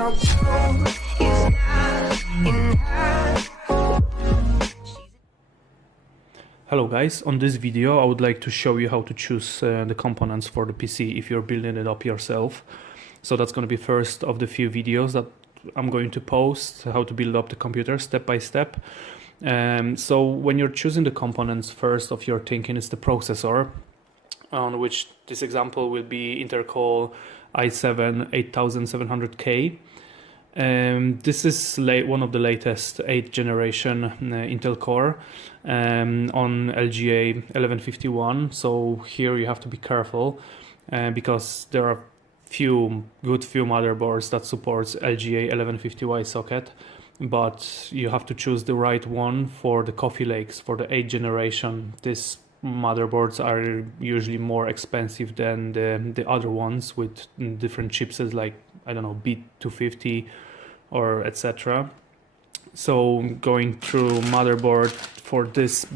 how cold is not enough. Hello guys, on this video I would like to show you how to choose the components for the PC if you're building it up yourself. So that's going to be first of the few videos that I'm going to post, how to build up the computer step by step. So when you're choosing the components, first of your thinking is the processor, on which this example will be Intel Core i7 8700K. This is one of the latest 8th generation Intel Core on LGA 1151. So here you have to be careful because there are few motherboards that supports LGA 1150Y socket, but you have to choose the right one for the Coffee Lakes for the 8th generation. These motherboards are usually more expensive than the other ones with different chipsets like, I don't know, B250 or etc. So going through motherboard for this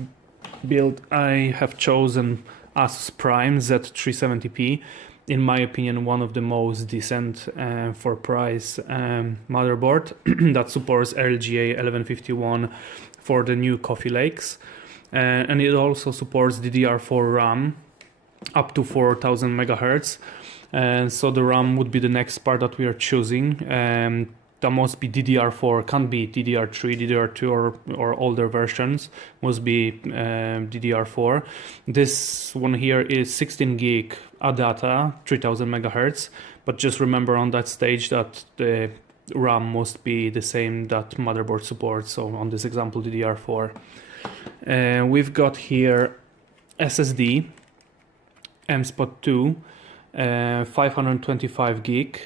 build, I have chosen Asus Prime Z370P. In my opinion, one of the most decent for price motherboard that supports LGA 1151 for the new Coffee Lakes. And it also supports DDR4 RAM up to 4000 megahertz. And so the RAM would be the next part that we are choosing. That must be DDR4, can't be DDR3, DDR2 or older versions, must be DDR4. This one here is 16 gig ADATA, 3000 megahertz, but just remember on that stage that the RAM must be the same that motherboard supports, so on this example DDR4. We've got here SSD M.2 525 gig.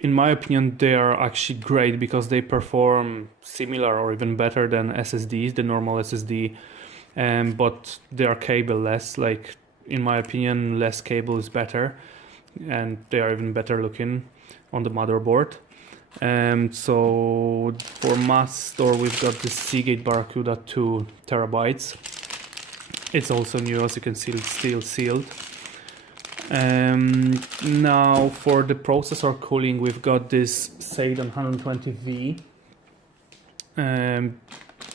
In my opinion, they are actually great because they perform similar or even better than SSDs, the normal SSD, but they are cable-less. Like, in my opinion, less cable is better, and they are even better looking on the motherboard. So for mass store, we've got the Segate Baraccuda 2 terabytes. It's also new, as you can see, it's still sealed. Now for the processor cooling, we've got this Seidon 120V.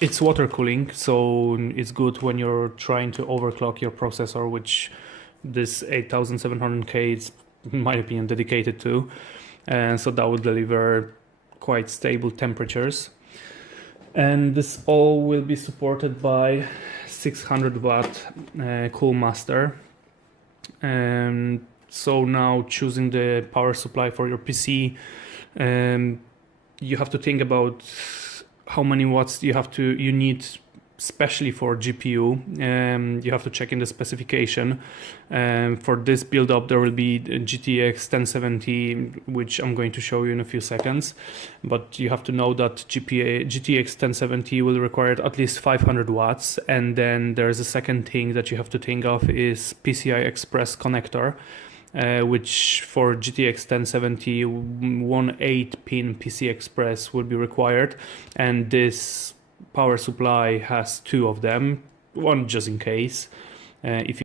It's water cooling, so it's good when you're trying to overclock your processor, which this 8700K is, in my opinion, dedicated to. And so that will deliver quite stable temperatures. And this all will be supported by 600 watt Cool Master. So now choosing the power supply for your PC, you have to think about how many watts you need, especially for GPU. You have to check in the specification. For this build up, there will be GTX 1070, which I'm going to show you in a few seconds. But you have to know that GTX 1070 will require at least 500 watts. And then there's a second thing that you have to think of is PCI Express connector, which for GTX 1070, 8-pin PCI Express will be required. And this power supply has two of them, one just in case. If